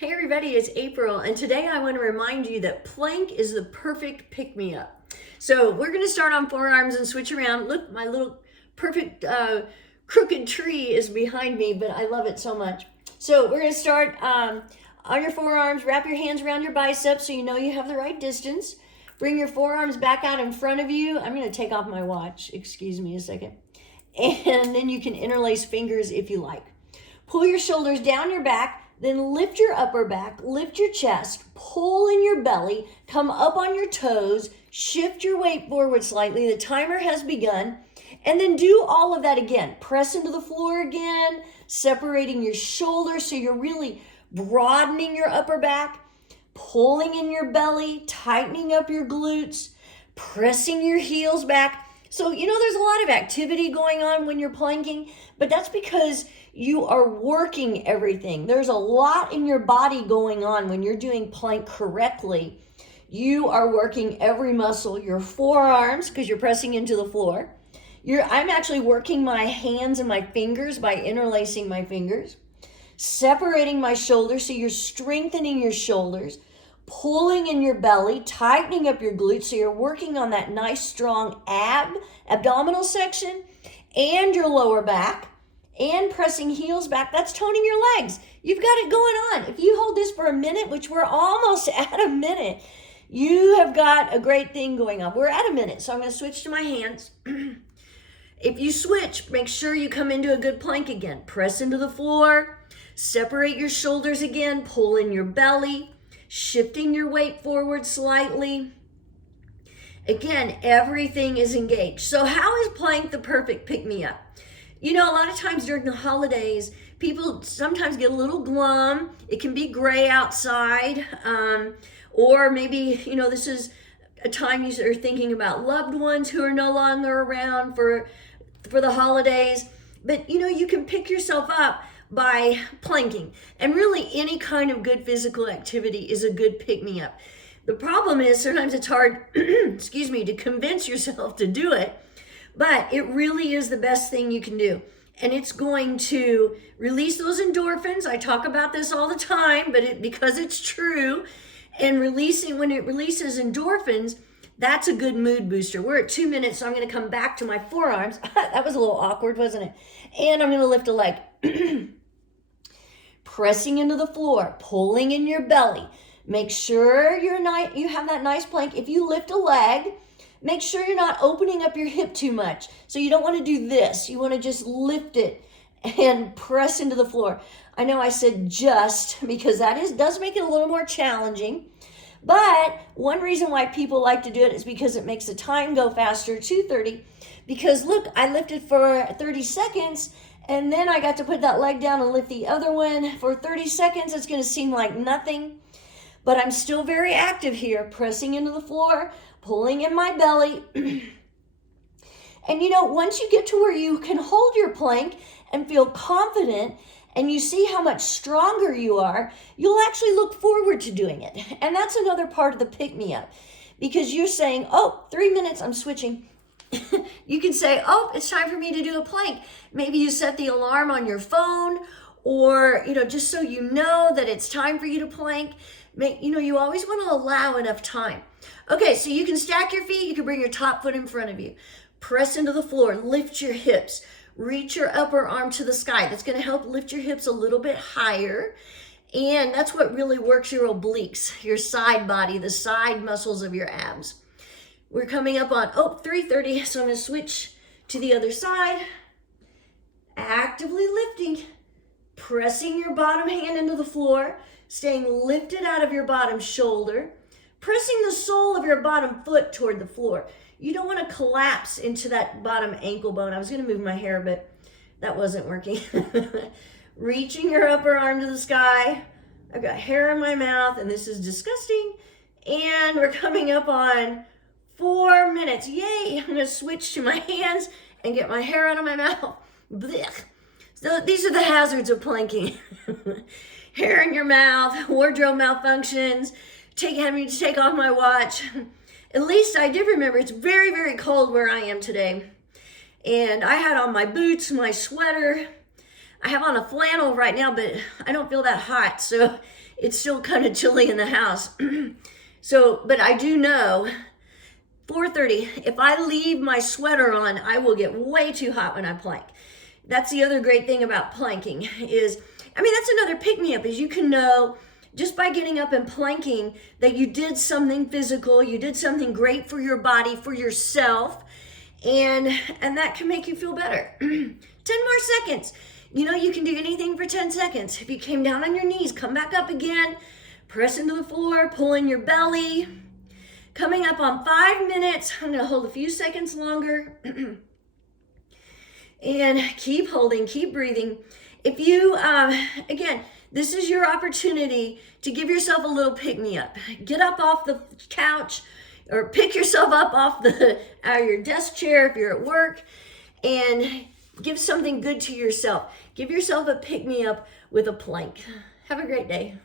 Hey everybody, it's April, and today I want to remind you that plank is the perfect pick-me-up. So we're going to start on forearms and switch around. Look, my little perfect crooked tree is behind me, but I love it so much. So we're going to start on your forearms. Wrap your hands around your biceps so you know you have the right distance. Bring your forearms back out in front of you. I'm going to take off my watch. Excuse me a second. And then you can interlace fingers if you like. Pull your shoulders down your back. Then lift your upper back, lift your chest, pull in your belly, come up on your toes, shift your weight forward slightly. The timer has begun. And then do all of that again. Press into the floor again, separating your shoulders so you're really broadening your upper back, pulling in your belly, tightening up your glutes, pressing your heels back. So, there's a lot of activity going on when you're planking, but that's because you are working everything. There's a lot in your body going on when you're doing plank correctly. You are working every muscle, your forearms, because you're pressing into the floor. I'm actually working my hands and my fingers by interlacing my fingers, separating my shoulders, so you're strengthening your shoulders, pulling in your belly, tightening up your glutes, so you're working on that nice strong abdominal section and your lower back, and pressing heels back. That's toning your legs. You've got it going on. If you hold this for a minute, which we're almost at a minute, you have got a great thing going on. We're at a minute, so I'm going to switch to my hands. If you switch, make sure you come into a good plank again. Press into the floor, separate your shoulders again, pull in your belly, shifting your weight forward slightly. Again, everything is engaged. So how is plank the perfect pick-me-up? A lot of times during the holidays, people sometimes get a little glum. It can be gray outside. Or maybe, this is a time you are thinking about loved ones who are no longer around for the holidays. But, you can pick yourself up by planking. And really, any kind of good physical activity is a good pick-me-up. The problem is sometimes it's hard, to convince yourself to do it. But it really is the best thing you can do. And it's going to release those endorphins. I talk about this all the time, but because it's true. And when it releases endorphins, that's a good mood booster. We're at 2 minutes, so I'm going to come back to my forearms. That was a little awkward, wasn't it? And I'm going to lift a leg. Pressing into the floor, pulling in your belly. Make sure you have that nice plank. If you lift a leg, make sure you're not opening up your hip too much. So you don't want to do this. You want to just lift it and press into the floor. I know I said just because does make it a little more challenging. But one reason why people like to do it is because it makes the time go faster, 2:30. Because look, I lifted for 30 seconds and then I got to put that leg down and lift the other one for 30 seconds. It's going to seem like nothing, but I'm still very active here, pressing into the floor, pulling in my belly. And once you get to where you can hold your plank and feel confident and you see how much stronger you are, you'll actually look forward to doing it. And that's another part of the pick-me-up, because you're saying, 3 minutes, I'm switching. You can say, it's time for me to do a plank. Maybe you set the alarm on your phone, or, just so you know that it's time for you to plank. You always want to allow enough time. Okay, so you can stack your feet. You can bring your top foot in front of you. Press into the floor. Lift your hips. Reach your upper arm to the sky. That's going to help lift your hips a little bit higher. And that's what really works your obliques, your side body, the side muscles of your abs. We're coming up on, 3:30, so I'm going to switch to the other side. Actively lifting. Pressing your bottom hand into the floor. Staying lifted out of your bottom shoulder. Pressing the sole of your bottom foot toward the floor. You don't want to collapse into that bottom ankle bone. I was going to move my hair, but that wasn't working. Reaching your upper arm to the sky. I've got hair in my mouth, and this is disgusting. And we're coming up on 4 minutes. Yay! I'm going to switch to my hands and get my hair out of my mouth. Blech. So these are the hazards of planking. Hair in your mouth, wardrobe malfunctions, having to take off my watch. At least I did remember it's very, very cold where I am today. And I had on my boots, my sweater. I have on a flannel right now, but I don't feel that hot, so it's still kind of chilly in the house. So, but I do know 4:30, if I leave my sweater on, I will get way too hot when I plank. That's the other great thing about planking is, I mean, that's another pick-me-up, is you can know just by getting up and planking that you did something physical, you did something great for your body, for yourself, and that can make you feel better. 10 more seconds. You know, you can do anything for 10 seconds. If you came down on your knees, come back up again, press into the floor, pull in your belly. Coming up on 5 minutes, I'm gonna hold a few seconds longer. And keep holding, keep breathing. If you, again, this is your opportunity to give yourself a little pick-me-up. Get up off the couch or pick yourself up off your desk chair if you're at work, and give something good to yourself. Give yourself a pick-me-up with a plank. Have a great day.